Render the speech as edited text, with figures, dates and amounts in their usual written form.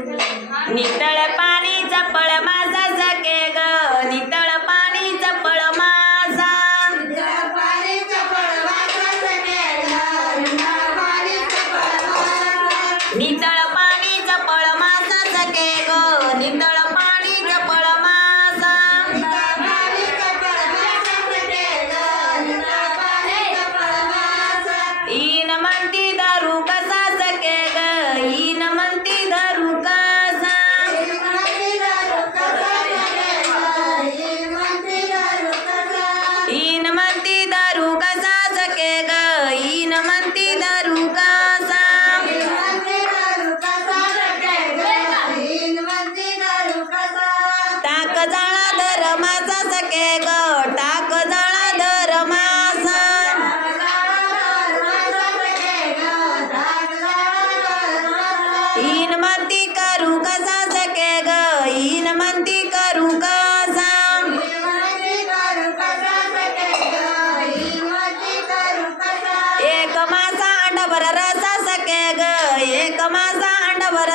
नितळ पाणी चपळ माझा सके ग नितळ पाणी चपळ माझा नितळ पाणी चपळ माझा सके ग नितळ पाणी चपळ माझा इन म्हणती दारू कसा सके ग इन म्हणती दारू कसा इन म्हणती दारू कसा सके ग इन म्हणती दारू कसा टाक जाळा धर माझा सके ग टाक जाळा धर माझा इन म्हणती करू कसा सके ग इन म्हणती करू कसा एक माझा अंडभर रसा सके ग एक माझा अंडभर